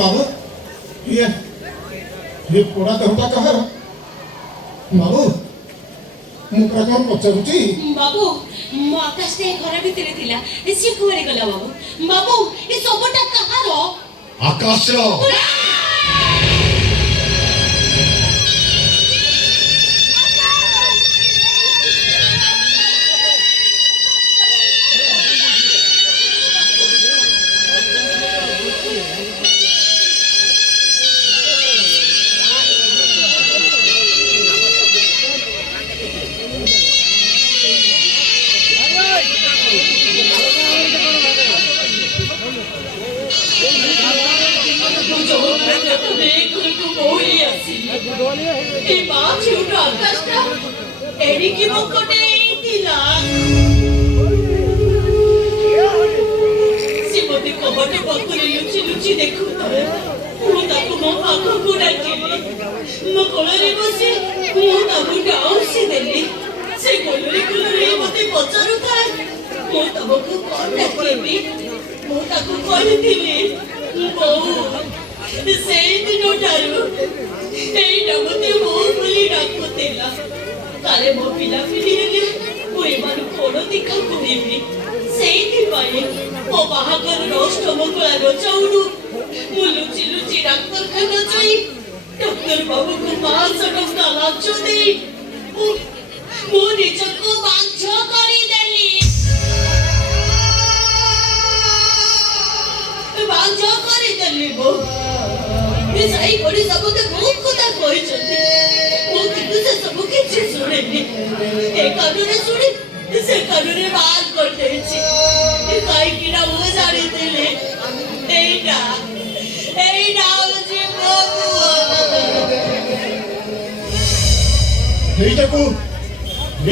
बाबू ये पोड़ा देहटा कहार बाबू मु प्रथम पचारुची बाबू मो आकाश ते घर भितर थिला सी कुआरे गला बाबू बाबू ए सबटा कहार आकाश एडिकी मोकोटे दिला सिमोते कोबटे बकुले लुचि लुचि देखु मु ताकु मो पाखो को डाकिली मो कोलरे बसे मु ताकु डाउसी देली से कोलरे मते पचारु थाए मो तबकु कोन डाकिली मु ताकु कोन दिली बहु से दिनो डारू एटा मते बहुत बली डाकुतेला काले मो पिला पिली हेले मु एमानु कोन दिखा कोहिबी सेइथि पाए ओ बाहागर रोस्ट मंगला रचाउडु मु लुचि लुचि डाक्टर खाना जाई डॉक्टर बाबू को 500 टका लाच देई मु निजको बांझ करी देली बांझ करी देली बो ये सही बड़ी सबते बहुत কথা কইছন্তি মো কিন্তু সে সব কিছু শুনেনি এই কারণে শুনি সে কারণে বার করতেছি এই কাই কিনা ও জানি দিলে এইটা হচ্ছে বাবু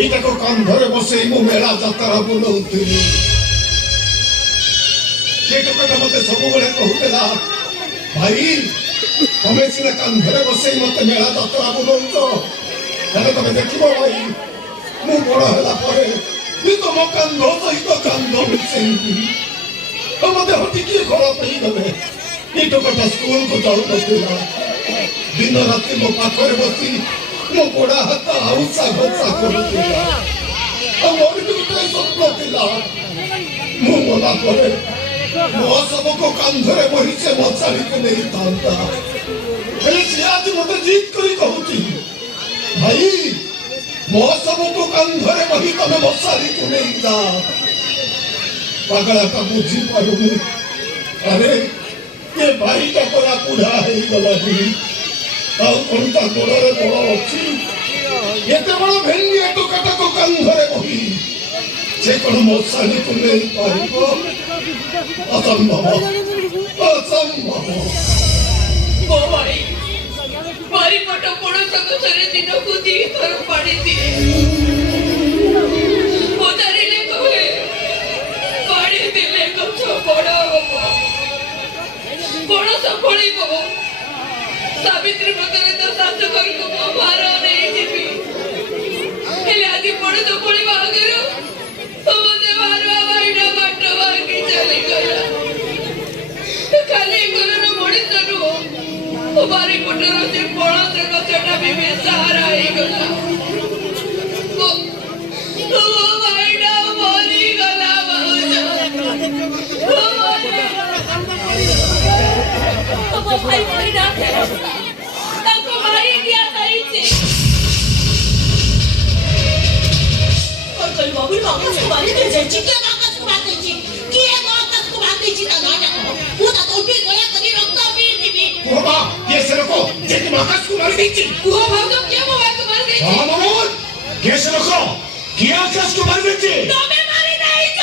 এইটাকু কান ধরে বসে মু মেলা যাত্রা বুলৌଥିଲି সে কথা মতে ସବୁବେଳେ କହୁଥିଲା ଭାଇ ତମେ ସିନା କାନ୍ଧରେ ବସେଇ ମତେ ମେଳା ଯାତ୍ରା ବୁଲଉଛ ହେଲେ ତମେ ଦେଖିବ ଭାଇ ମୁଁ ବଡ଼ ହେଲା ପରେ ବି ତମ କାନ୍ଧ ସହିତ କାନ୍ଧ ମିଶେଇବି ମତେ ହଟିକି ଖରାପ ହେଇଗଲେ ଏ ଟୋକାଟା ସ୍କୁଲକୁ ଯାଉନଥିଲା ଦିନ ରାତି ମୋ ପାଖରେ ବସି ମୋ ଗୋଡ଼ା ହାତ ହାଉସା ଘସା କରୁଥିଲା ଆଉ ମୋର ବି ଗୋଟାଏ ସ୍ୱପ୍ନ ଥିଲା ମୁଁ ଗଲା ପରେ ମୋ ସବୁକୁ କାନ୍ଧରେ ବହି ସେ ମଶାଣିକୁ ନେଇଥାନ୍ତା ହେଲେ ସେ ଆଜି ମତେ ଜିଦ୍ କରି କହୁଛି ଭାଇ ମୋ ସବୁକୁ କାନ୍ଧରେ ବହି ତମେ ମଶାଣିକୁ ନେଇଯା ପାଗଳାଟା ବୁଝିପାରୁନି ଆରେ ଏ ଭାଇଟା ପରା ବୁଢ଼ା ହେଇଗଲାଣି ଆଉ କଣ ତା ଗୋଡ଼ରେ ବଳ ଅଛି ଏତେ ବଡ଼ ଭେଣ୍ଡି ଏ ଟୋକାଟାକୁ କାନ୍ଧରେ ବହି ସେ କଣ ମଶାଣିକୁ ନେଇପାରିବ ଅସମ୍ଭବ ଅସମ୍ଭବ ମୋ ଭାଇ ବାରିପଟ ପଡ଼ୋଶ ଗଛରେ ଦିନକୁ 2 ଥର ପାଣି ଦିଏ ପଚାରିଲେ କହେ ପାଣି ଦେଲେ ଗଛ ବଡ଼ ହବ ପଣସ ଫଳିବ ସାବିତ୍ରୀ ବ୍ରତରେ ତ ଶାଶୁଘରକୁ ମୋ ଭାର ନେଇଯିବି ହେଲେ ଆଜି ପଣସ ଫଳିବା ଆଗରୁ ମତେ ଭାରୁଆ ଭାଇଟା ବାଟ ଭାଙ୍ଗି ଚାଲିଗଲା ଖାଲି ଘରର ମଣିଷ ନୁହଁ ବାରିପଟର ସେ ପଣସ ଗଛଟା ବି ବେସାହାରା ହେଇଗଲା ମୋ ଭାଇଟା ମରିଗଲା ଭାଉଜ ମୋ ଭାଇ ମରିନା ତାକୁ ମାରି ଦିଆଯାଇଛି ବାବୁର ଆକାଶକୁ ମାରି ଦିଆଯାଇଛି କିଏ ଆକାଶକୁ ମାରି ଦେଇଛି କିଏ ଆକାଶକୁ ମାରି ଦେଇଛି ତା ନାଁ କହ ମୁଁ ତା ତଣ୍ଟି ଗଳା କରି ରକ୍ତ ପିଇଯିବି କୁହ କିଏ ସେ ଲୋକ ଯେ ତୁମ ଆକାଶକୁ ମାରି ଦେଇଛି କୁହ ଭାଉଜ କିଏ ମୋ ଭାଇକୁ ମାରି ଦେଇଛି କିଏ ସେ ଲୋକ କିଏ ଆକାଶକୁ ମାରି ଦେଇଛି ତମେ ମାରି ଦେଇଛ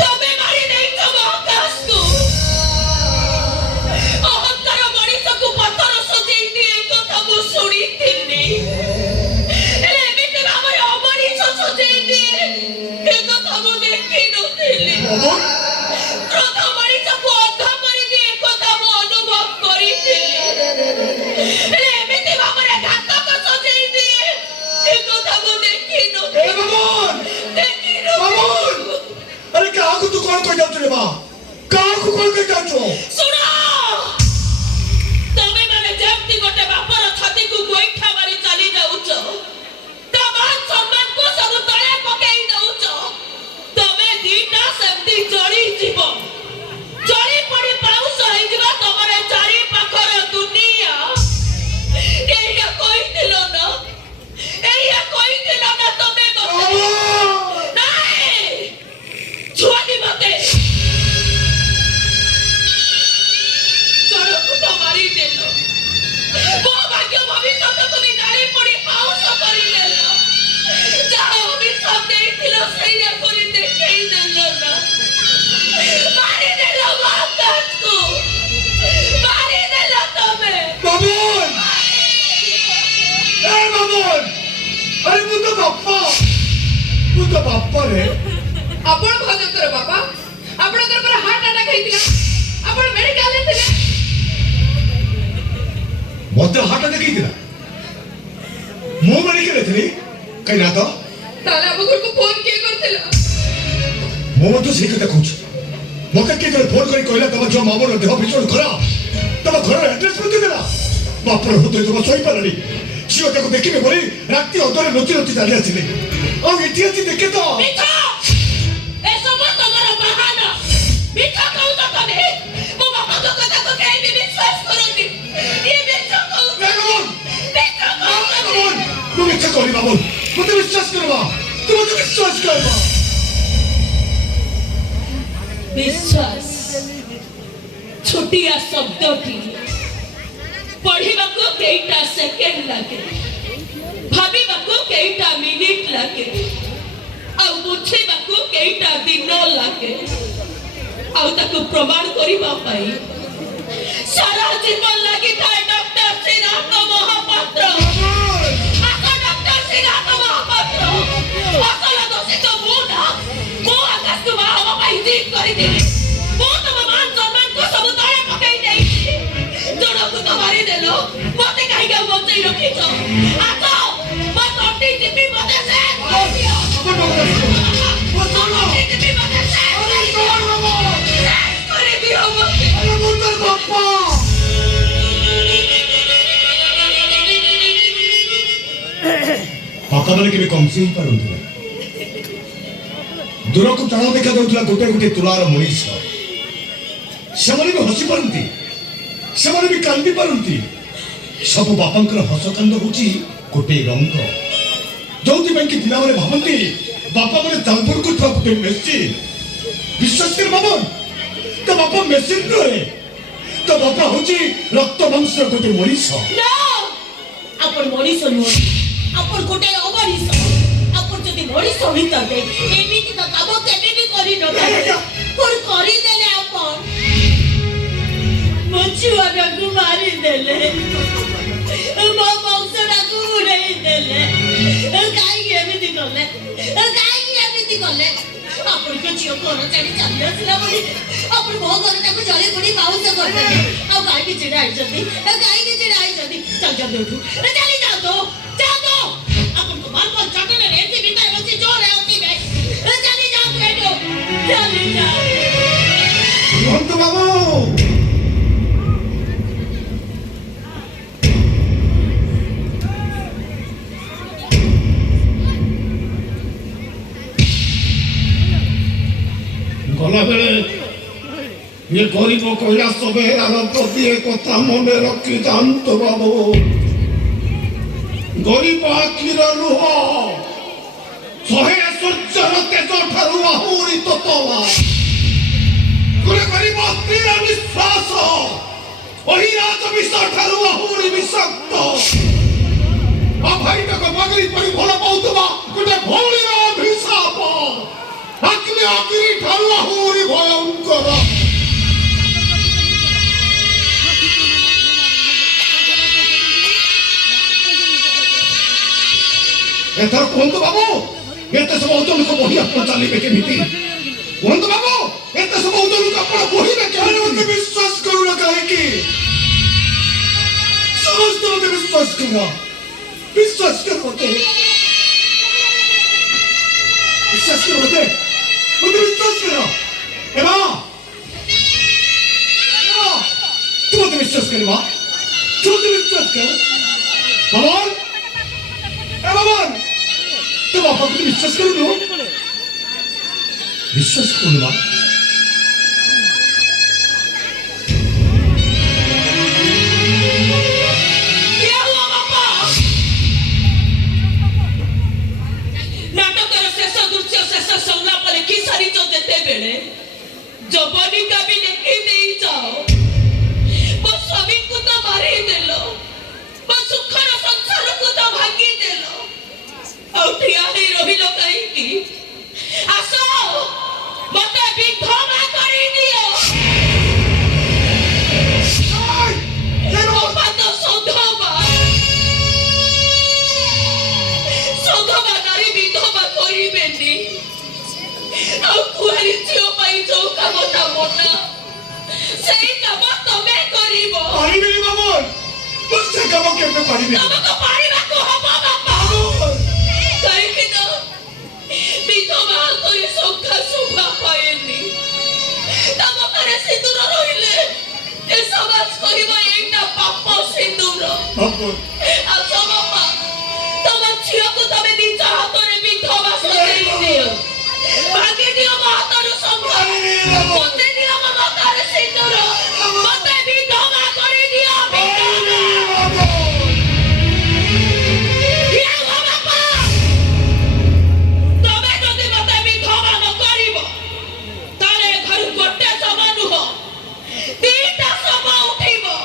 ତମେ ମାରି ଦେଇଛ ମୋ ଆକାଶକୁ ଅହଙ୍କାର ମଣିଷକୁ ପଥର ସଜେଇ ଦିଏ କଥା ମୁଁ ଶୁଣିଥିଲି ହେଲେ ଏମିତି ଭାବରେ ଅମଣିଷ ସଜେଇ ଦିଏ ଏ କଥା ମୁଁ ଦେଖିନଥିଲି କ୍ରୋଧ ମଣିଷକୁ ଅଧ କରିଦିଏ କଥା ମୁଁ ଅନୁଭବ କରିଥିଲି ହେଲେ ଏମିତି ଭାବରେ ଘାତକ ସଜେଇ ଦିଏ ଏ କଥା ମୁଁ ଦେଖିନଥିଲି कौन कह जाउछ रे बा काकू कौन कह जाउछ सुनो तमे माने जेमती गोटे बापर छाती को गोइठा मारी चली जाउछ तमान सम्मान को सब तळे पकेई दउछ तमे दीटा सेमती जड़ी जीव जड़ी पड़ी पाउस होई दिबा तमरे चारी पाखर दुनिया एया कहितिलो न एया कहितिलो न तमे नाही छुआनी मते चढ़ो तो मारी देलो वो भाग्य भविष्य तो तुम्हें नारी पड़ी पाउस करी देलो जाओ भी सब देखिलो सही करी देखई देलो ना मारी देलो माताज को मारी देलो तमे बाबून ए बाबून अरे मु तो बाप्पा रे आपण भजतर बाबा आपणकर पर हार्ट अटॅक ହେଇଥିଲା आपण मेडिकल रे ଥିଲେ मते हार्ट अटैक ହେଇଥିଲା मु मेडिकल रे थी कहीं ना तो ताले बाबू को फोन किए करथिला मु तो सही कथा कहूछ मते के फोन करी कहला तम जो मामर देह भीषण खरा तम घर एड्रेस को देला बापर होते तो सोई पारनी झियो ताको देखिबे बोली राती अधरे नोची नोची चाली आसिले आ इतिहास देखे तो मिठा ए सब तमरो बहाना मिठा कहू तो तमे मो बापा को कथा को कहीं भी विश्वास करूंगी ये मिठा कहू मिठा कहू तू मिठा कहली बाबू मते विश्वास करबा तू मते विश्वास करबा विश्वास छोटिया शब्दटी पढ़िबा को केइटा सेकेंड लागे भाबिबा को केइटा मिनिट लागे आ बुझिबा को केइटा दिन लागे आ ताको प्रमाण करिबा पाई सारा जीवन लागि थाए डॉक्टर सिद्धार्थ महापात्र आका डॉक्टर सिद्धार्थ महापात्र असल दोषी तो मुना मो आकाश को बाहवा पाई ठीक करि देली मो तम मान सम्मान को सब तळे पकाई देई जणको तो मारी देलो मते काई का बचई रखिछो आतो मत अट्टी टिपी मते से टिपी मते से करे दियो मते अरे मुंडर बाप्पा पापा माने के कम से ही पारंतु दूर को तणाव देखा दउतला गोटे गोटे तुलार मनीष सेमाने भी हसी पारंती सेमाने भी कांदी पारंती सब बापांकर हस कांद होची गोटे रंग जोंति बैंक पिला माने भाबंती बापा माने तालपुर को था गोटे मेसिन विश्वास कर बाबन तो बापा मेसिन रे तो बापा होची रक्त मांस गोटे मनीष नो अपन मनीष नो अपन गोटे अमरीष अपन जदि मनीष होइतते एमिति तो काम केबे भी करि न पर करि देले अपन मछुआरा को मारी देले मो बंशरा को उड़ाई देले काई एमिति करले अपन को जियो घर चढ़ी चली आसला बोली अपन मो घर ताको जले पुडी पाउस करते आ काई के चिड़ाई जदी चल जा उठू चली जाओ तो अपन को मार पर चटने रेती भीतर बसी जो रहे होती बे चली जाओ बेटो चली जाओ नंद बाबू गला बेले ये गरीब कैलाश बेहरार प्रति एक कथा मन रखी जानतो बाबू गरीब आखिर लुह शहे सूर्यर तेज ठारू आहुरी ततवा गुरे गरीब स्त्रीर निश्वास अहिराज विष ठारू आहुरी विषक्त भाई तक बगरी परी भल पाउथबा गोटे भौणीर अभिशाप अग्नि अग्नि ठारू आहुरी भयंकर एथर कोंतो बाबू एते सब औतो लोक बही आपण चालिबे केमिति कोंतो बाबू एते सब औतो लोक आपण बहिबे केमिति मते विश्वास करू न काहे की समस्त मते विश्वास कर मते विश्वास कर मते एमा तू मत विश्वास कर मां तू मत विश्वास कर बाबन ए बाबन तू बापा को विश्वास करू नो विश्वास करू ना क्या हुआ बापा नाटकर शेष दृश्य शेष संलाप लिखि सारी देते बेले जबनी का भी लिखि दे जाओ मो स्वामी को तो मारी देलो मो सुखर संसार को तो भांगी देलो और ठिया ही रहिलो कहीं की आसो मते विधवा करी दियो बापा तो सधवा नारी विधवा करी बेटी ଆଉ କୁଆରୀ ଝିଅ ପାଇଁ ଯୋଉ କାମଟା ମନା ସେଇ କାମ ତମେ କରିବ ପାରିବି ବାବନ ତୁ ସେ କାମ କେବେ ପାରିବି ତମକୁ ପାରିବାକୁ ହବ ବାପା କାହିଁକି ନା ବିଧବା ହାତରେ ଶଙ୍ଖା ଶୋଭା ପାଏନି ତମ ଘରେ ସିନ୍ଦୁର ରହିଲେ ଏ ସମାଜ କହିବ ଏଇଟା ପାପ ସିନ୍ଦୁର ଆସ ବାପା ତମ ଝିଅକୁ ତମେ ନିଜ ହାତରେ ବିଧବା ସଜେଇ ଦିଅ भागे दियो मातारो संभाल मते दियो मातारे सिंदूर मते विधवा करी दियो विधवा ये बाबा तमे जदि मते विधवा न करिवो तारे घर गोटे समान हो तीटा सब उठिबो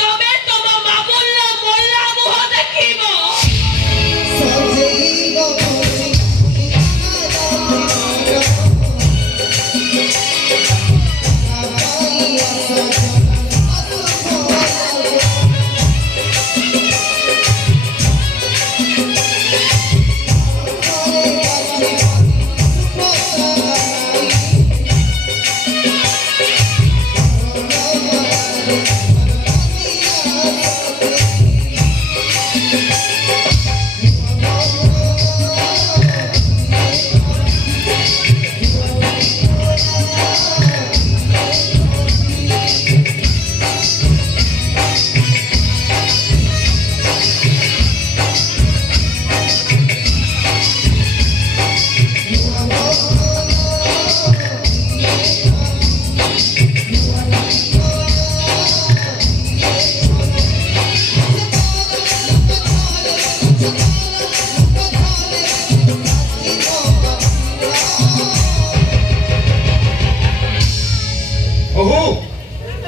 तमे तम मामुल्ला मोल्ला मुह देखिबो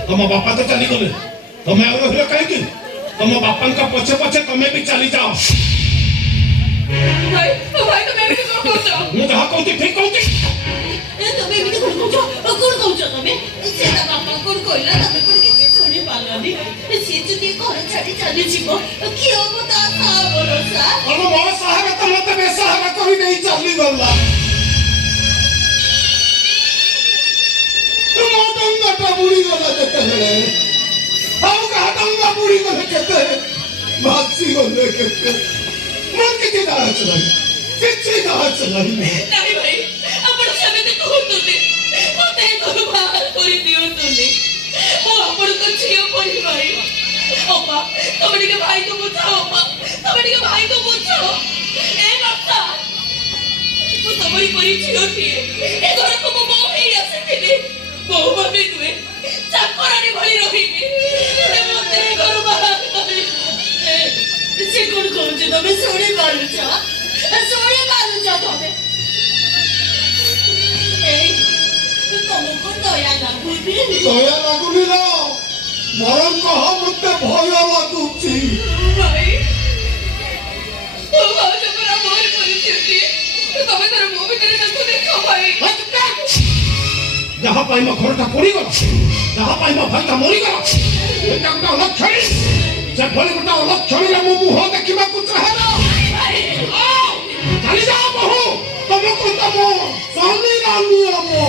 तम बापा तो चली गले तमे आ रहिलो कहीं तम बापा का पछे पछे तमे भी चली जाओ भाई तमे भी कोन कहछ मु जहा कहती ठीक कहती ए तमे भी कोन कहछ तमे सेता बापा कोन कहला तमे कोन किछि सुनि पालनी से जदि घर छाडी चली जीवो की होबो ता भरोसा अरे मो साहब तो मते बेसाहब कहि देई चली गला डंगा बुड़ी गला देते हैं हम का डंगा बुड़ी गला कहते हैं भासी गले कहते मन के दाच नहीं किसी दाच नहीं नहीं भाई अपन समय ते कहतुनी मते घर बाहर करी दियतुनी ओ अपन को छियो पड़ी भाई ओपा तमडी के भाई को बुझाओ ओपा तमडी के भाई को बुझाओ ए बापा तू तमडी परी छियो थी ए घर को मो ही आसे थी बहु भाभी नुए चाकरानी भली रहिबी ए मते घर बाहर करे से कोन कहछ तमे सोडी मारुछ तमे ए तमको दया लागुनी लो मरम कह मते भय लागुची भाई ओ भाई जबरा मोर परिस्थिति तमे तर मो भीतर को देखो भाई जहाँ पाई मैं घरटा पड़ी गला जहाँ पाई मैं भाईटा मरी गला एटा गोटा लक्षणी से भले गोटा लक्षणी रे मो मुह देखिबा को चाहेला चली जाओ बहु तुमको तम स्वामी रानी अमो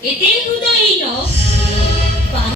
ଏତେ ହୃଦୟହୀନ